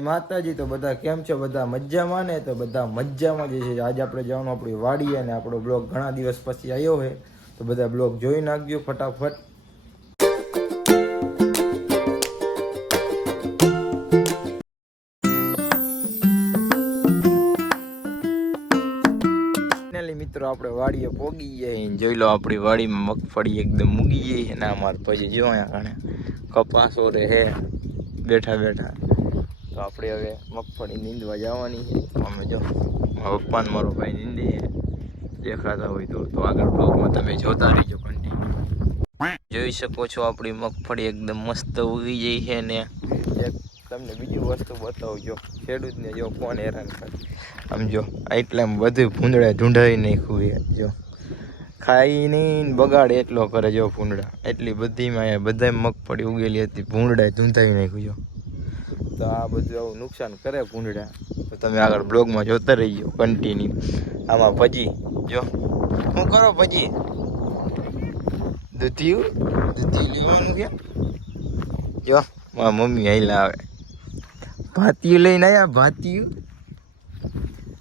માતાજી તો બધા કેમ છો? બધા મજામાં ને? તો બધા મજામાં જ છે. આજે આપણે જવાનું આપણી વાડી અને આપણો બ્લોગ ઘણા દિવસ પછી આવ્યો છે, તો બધા બ્લોગ જોઈ નાખજો ફટાફટ. મિત્રો આપણે વાડીએ પોગી જાય, જોઈ લો આપણી વાડીમાં મગફળી એકદમ મૂગી ગઈ અને અમારે પછી જો અહીંયા કપાસો રે હે બેઠા બેઠા. તો આપણે હવે મગફળી નીંદવા જવાની છે. અમે જો મારા પપ્પા ને મારો ભાઈ નીંદે દેખાતા હોય તો આગળ બ્લોગમાં તમે જોતા રહીજો. કન્ટિન્યુ જોઈ શકો છો આપણી મગફળી એકદમ મસ્ત ઉગી જાય છે ને એક તમને બીજી વસ્તુ બતાવજો, ખેડૂતને જો કોણ હેરાન કરે. આમ જો એટલા બધું ભૂંદડા ઢૂંઢાઈ નાખ્યું છે, જો ખાઈ નહીં બગાડે એટલો કરે જો ભૂંદડા. એટલી બધીમાં બધા મગફળી ઉગેલી હતી, ભૂંદડા ધૂંધાઈ નાખ્યું. તો આ બધું આવું નુકસાન કરે ભૂંદડા. તો તમે આગળ બ્લોગમાં જોતા રહીજો કન્ટિન્યુ. આમાં ભજી જો શું કરો, ભજી દૂધિયું લેવાનું કે જો મારા મમ્મી હાઈલા આવે ભાતિયું લઈને આવ્યા, ભાતિયું.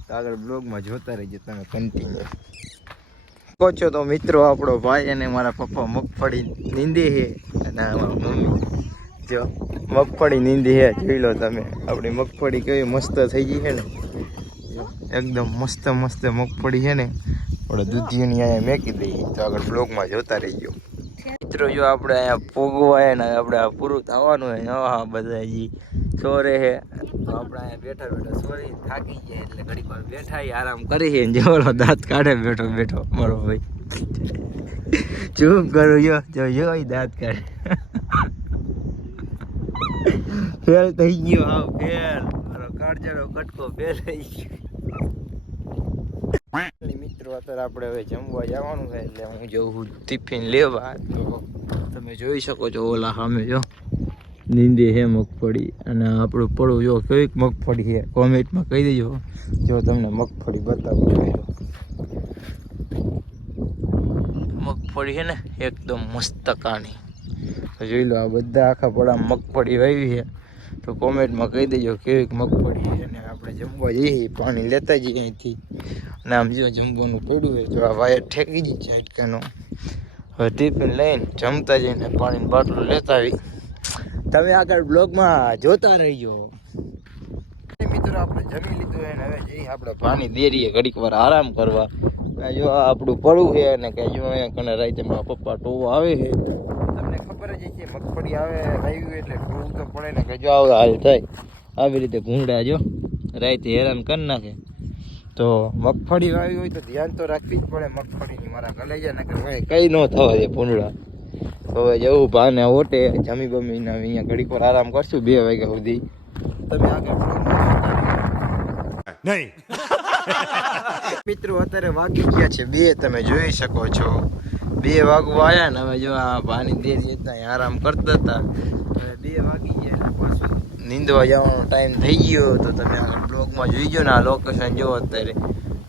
તો આગળ બ્લોગમાં જોતા રહીજો તમે કન્ટિન્યુ. કહો છો તો મિત્રો આપણો ભાઈ અને મારા પપ્પા મગફળી નીંદે છે અને મારા મમ્મી જો મગફળી નીંદી છે. જોઈ લો તમે આપણી મગફળી કેવી મસ્ત થઈ ગઈ છે ને, એકદમ મસ્ત મસ્ત મગફળી છે ને. આપણે દૂધિયાની અહીંયા મેકી દઈએ. તો આગળ બ્લોગમાં જોતા રહીજો મિત્રો. જો આપણે અહીંયા પોગવાય ને આપણે આ પૂરું થવાનું હોય, હા બધા હજી સોરે છે. તો આપણે અહીંયા બેઠા બેઠા સોરી થાકી જાય એટલે ઘડીક વાર બેઠા આરામ કરી છે. જેવડો દાંત કાઢે બેઠો બેઠો મારો ભાઈ. ચૂપ કરું જો દાંત કાઢે. ફેલ થઈ ગયો, હા ફેલ. મારો કાળજાનો કટકો ફેલ થઈ ગયો. મિત્રો અત્યારે આપણે હવે જમવા જવાનું છે એટલે હું જઉં ટિફિન લેવા. તો તમે જોઈ શકો છો ઓલા સામે જો નીંદી છે મગફળી અને આપણું પડું જો કેવીક મગફળી છે કોમેન્ટમાં કહી દેજો જો તમને મગફળી બતાવું. મગફળી છે ને એકદમ મસ્ત કાણી. જોઈ લો આ બધા આખા પડા મગફળી વાવી છે. તો કોમેન્ટમાં કહી દેજો કેવીક મગફળી છે. અને આપણે જમવા જઈએ, પાણી લેતા જઈએ અહીંથી. અને આમ જો જમવાનું પડ્યું હોય તો આ વાયર ઠેકી જ છે અટકાનો. હવે ટિફિન લઈને જમતા જઈને પાણીની બાટલો લેતા આવી. તમે આગળ બ્લોગમાં જોતા રહીજો મિત્રો. આપણે જમી લીધું એને હવે જઈએ આપણે પાણી દેરીએ ઘડીક વાર આરામ કરવા. જો આપણું પડવું છે અને કે જો અહીંયા કને રાતે મારા પપ્પા ટોવો આવે છે. તમને ખબર જ છે મગફળી આવે વાવ્યું એટલે ટોવું તો પડે ને કે જો આવું હાલ થાય. આવી રીતે ભૂંડા જો રાતે હેરાન કરી નાખે. તો મગફળી વાવી હોય તો ધ્યાન તો રાખવી જ પડે મગફળીની. મારા કલેજા ને કે કઈ ન થવા દે ભૂંડા. હવે જવું ભાને ઓટે જમી બમીને અહીંયા ઘડીક વાર આરામ કરશું 2 વાગ્યા સુધી. તમે આગળ નહીં મિત્રો અત્યારે વાગી ગયા છે 2. તમે જોઈ શકો છો 2 વાગવા આવ્યા ને. હવે જો આ પાણી દેરી હતા આરામ કરતા હતા. હવે 2 વાગી ગયા એટલે પાછું નીંદવા જવાનો ટાઈમ થઈ ગયો. તો તમે આગળ બ્લોગમાં જોઈજો ને આ લોકેશન જો અત્યારે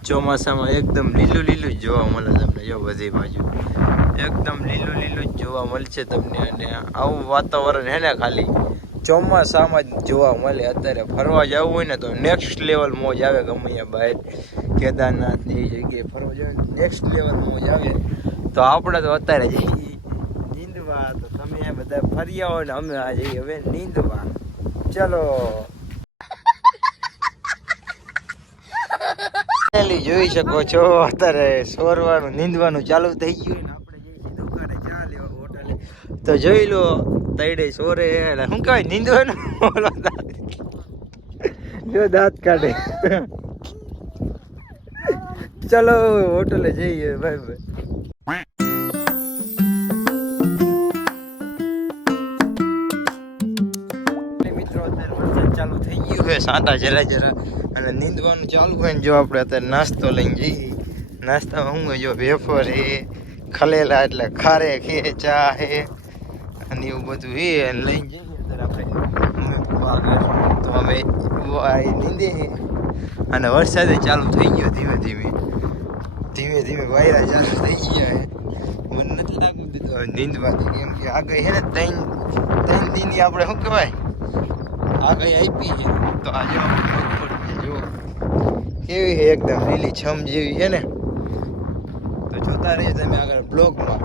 ચોમાસામાં એકદમ લીલું લીલું જ જોવા મળે તમને. જો બધી બાજુ એકદમ લીલું લીલું જ જોવા મળશે તમને. અને આવું વાતાવરણ હે ને ખાલી ચોમાસામાં જ જોવા મળે. અત્યારે ફરવા જવું હોય ને તો નેક્સ્ટ લેવલ મોજ આવે. ગમે ત્યાં બહાર કેદારનાથ એ જગ્યાએ ફરવા જવું નેક્સ્ટ લેવલ મોજ આવે. તો આપણે તો અત્યારે જઈએ નીંદવા. તો તમે બધા ફરી આવો ને અમે આ જઈએ હવે નીંદવા. ચલો જોઈ શકો છો અત્યારે સોરવાનું નીંદવાનું ચાલુ થઈ ગયું ને આપણે જઈએ દુકાને ચા લેવા હોટલે. તો જોઈ લો તૈડે સોરે એટલે શું કહેવાય નીંદવાનું ઓલો જો દાંત કાઢે. ચલો હોટલે જઈએ ભાઈ ભાઈ. મિત્રો અત્યારે વરસાદ ચાલુ થઈ ગયું છે સાંટા જરા અને નીંદવાનું ચાલુ હોય ને. જો આપણે અત્યારે નાસ્તો લઈને જઈએ. નાસ્તામાં શું હોય જો વેફર છે, ખલેલા એટલે ખારે છે, ચા છે અને એવું બધું છે અને લઈને જઈએ અત્યારે આપણે આગળ. તો અમે નીંદે છે અને વરસાદે ચાલુ થઈ ગયો ધીમે ધીમે વાયરા ચાલુ થઈ ગયા. મને નથી લાગતું દીધું નીંદવાથી, કેમ કે આગળ છે ને 3 દિનની આપણે શું કહેવાય આ કઈ આપી છે તો આજે મગફળી જો કેવી છે એકદમ લીલી છમ જેવી છે ને. તો જોતા રહીએ તમે આગળ બ્લોગમાં.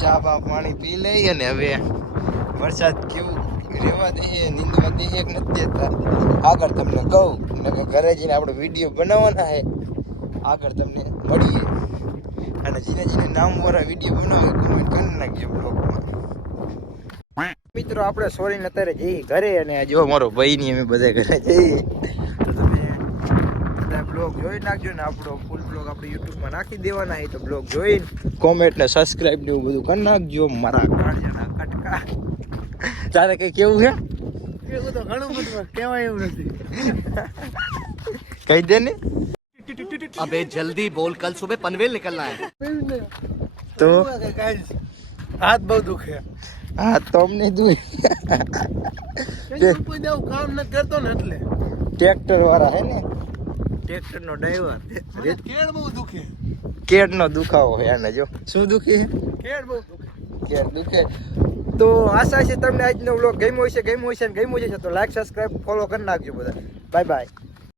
ચા બા પાણી પી લઈએ અને હવે વરસાદ કેવું રહેવા દઈએ, નીંદવા દઈએ કે નથી દેતા આગળ તમને કહું. ને કે ઘરે જઈને આપણે વિડીયો બનાવવાના છે, આગળ તમને મળીએ. અને જેને નામવાળા વિડીયો બનાવે કોમેન્ટ કરી નાખજો બ્લોગમાં. મિત્રો આપણે સોરીને અત્યારે જઈએ ઘરે અને જો મારો ભાઈ ની અમે બધા ઘરે જઈએ તો તમે બધા બ્લોગ જોઈ નાખજો ને. આપણો ફૂલ બ્લોગ આપણે યુટ્યુબમાં નાખી દેવાના છે, તો બ્લોગ જોઈને કોમેન્ટ ને સબસ્ક્રાઇબ ને એવું બધું કરી નાખજો. મારા કાળિયાના કટકા તારે કઈ કેવું છે? એવું તો ઘણું બધું કહેવાય એવું નથી. કહી દે ને. अबे जल्दी बोल, कल सुबह पनवेल निकलना है. તો હાથ બહુ દુખે. હા તો અમને દુઈ કોઈ દેવું કામ ન કરતો ને એટલે ટ્રેક્ટર વાળા હે ને, ટ્રેક્ટર નો ડ્રાઈવર કેળ બહુ દુખે. કેડ નો દુખાવો છે આને. જો શું દુખે છે? કેળ બહુ દુખે. કેડ દુખે. તો આશા છે તમને આજનો વ્લોગ ગમ્યો હશે ને ગમ્યું છે તો લાઈક સબસ્ક્રાઇબ ફોલો કરી નાખજો બધા. Bye bye.